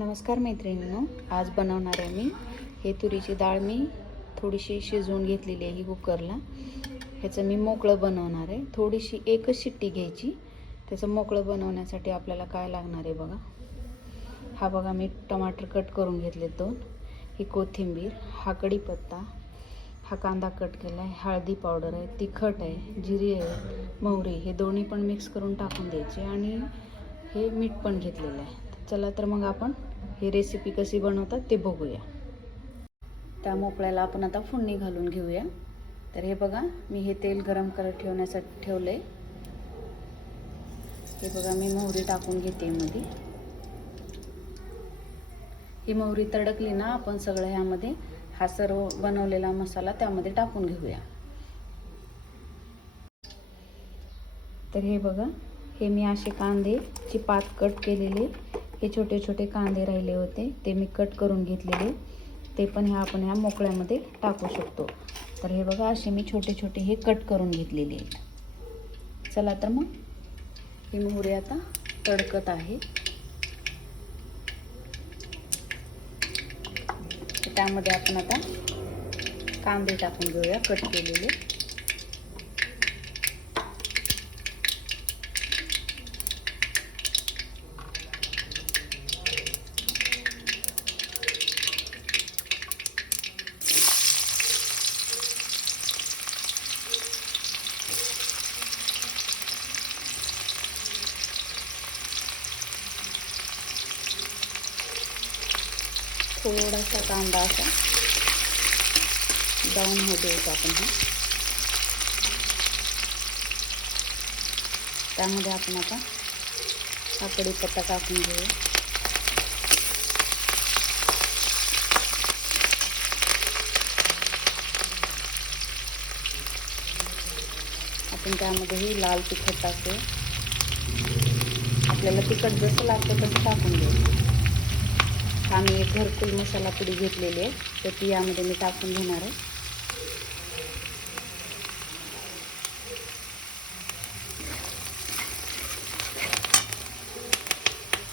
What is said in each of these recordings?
नमस्कार मैत्रिणींनो, आज बनवणार आहे मी हे तुरीची डाळ मी थोडीशी शिजवून घेतलेली आहे कुकरला। ह्याचं मी मोकळं बनवणार आहे। थोडीशी एकच शिट्टी घ्यायची। त्याचं मोकळं बनवण्यासाठी आपल्याला काय लागणार आहे बघा। हा बघा मी टमाटर कट करून घेतले 2, ही कोथिंबीर, हा कढीपत्ता, हा कांदा कट केला आहे, हळदी पावडर आहे, तिखट आहे, जिरे आहे, मोहरी, हे दोन्ही पण मिक्स करून टाकून द्यायचे आणि हे मीठ पण घेतलेलं आहे। चला तर मग आपण ही रेसिपी कशी बनवतात ते बघूया। त्या मोकळ्याला आपण आता फोडणी घालून घेऊया। तर हे बघा मी हे तेल गरम करत ठेवण्यासाठी ठेवले। हे बघा मी मोहरी टाकून घेते मध्ये। ही मोहरी तडकली ना आपण सगळं ह्यामध्ये हा सर्व बनवलेला मसाला त्यामध्ये टाकून घेऊया। तर हे बघा हे मी असे कांद्याची पात कट केलेले, हे छोटे छोटे कांदे राहिले होते ते मी कट करून घेतलेले, ते पण आपण ह्या मोकळ्यामध्ये टाकू शकतो। तर हे बघा असे मी छोटे छोटे हे कट करून घेतलेले आहेत। चला तर मग ही मोहरी आता तडकत आहे। त्यामध्ये आपण आता कांदे टाकून घेऊया कट केलेले। थोडासा कांदा असा ब्राऊन होऊ द्यायचा आपण त्यामध्ये आपण आता हा कढीपत्ता टाकून घेऊया। आपण त्यामध्ये ही लाल तिखट टाकूया। आपल्याला तिखट जसं लागतं तसं टाकून घेऊ। आम्ही एक घरकुल मसाला पुडी घेतलेली आहे तर ती यामध्ये मी टाकून घेणार आहे।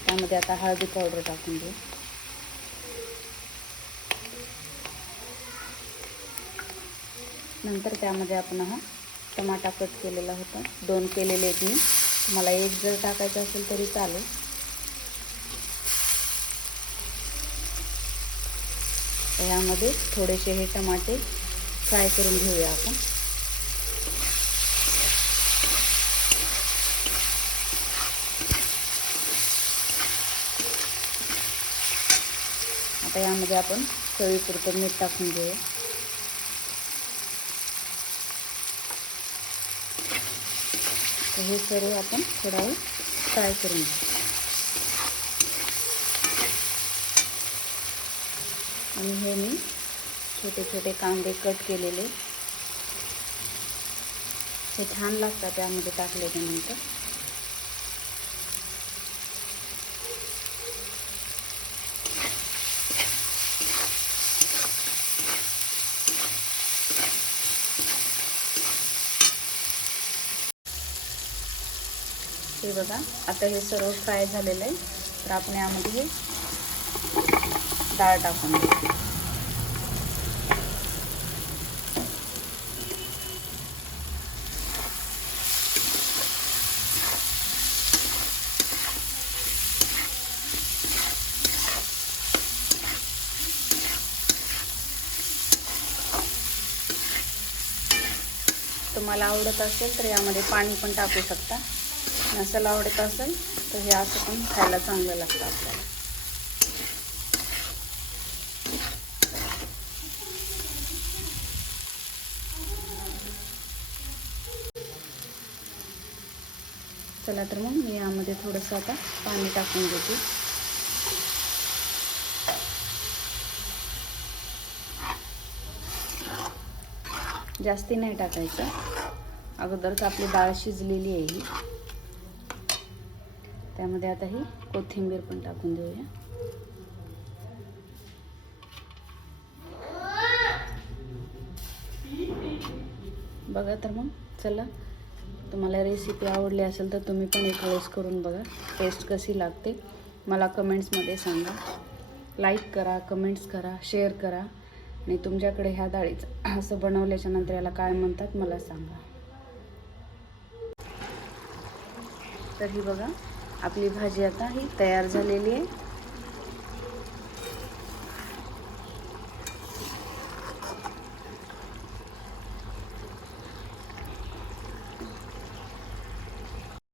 त्यामध्ये आता हळदी पावडर टाकून घेऊ। नंतर त्यामध्ये आपण हा टमाटा कट केलेला होता, 2 केलेले आहेत मी, तुम्हाला एक जर टाकायचं असेल तरी चालेल। यामध्ये थोडेसे हे टमाटे फ्राय करून घेऊया आपण। आता यामध्ये आपण चवीपुरतं मीठ टाकून घेऊया। हे सर्व आपण थोडा वेळ फ्राय करून घेऊ आणि हे मी छोटे छोटे कांदे कट केलेले, हे छान लागतात त्यामध्ये टाकल्यानंतर। हे बघा आता हे सर्व फ्राय झालेलं आहे। तर आपण यामध्ये हे डाळ टाकून घेऊ। तुम्हाला आवडत असेल तर यामध्ये पाणी पण टाकू शकता, नसेल आवडत असेल तर हे असं पण खायला चांगलं लागतं आपल्याला। चला तर मग मी यामध्ये थोडंसं आता पाणी टाकून घेते। जास्ती नाही टाकायचं, अगोदरच आपली डाळ शिजलेली आहे ही। त्यामध्ये आता ही कोथिंबीर पण टाकून देऊया। बघा तर मग चला, तुम्हाला रेसिपी आवडली असेल तर तुम्ही पण एक वेळेस करून बघा, टेस्ट कशी लागते मला कमेंट्समध्ये सांगा। लाईक करा, कमेंट्स करा, शेअर करा आणि तुमच्याकडे ह्या डाळीचं असं बनवल्याच्या नंतर याला काय म्हणतात मला सांगा. तर ही बघा आपली भाजी आता ही तयार झालेली आहे.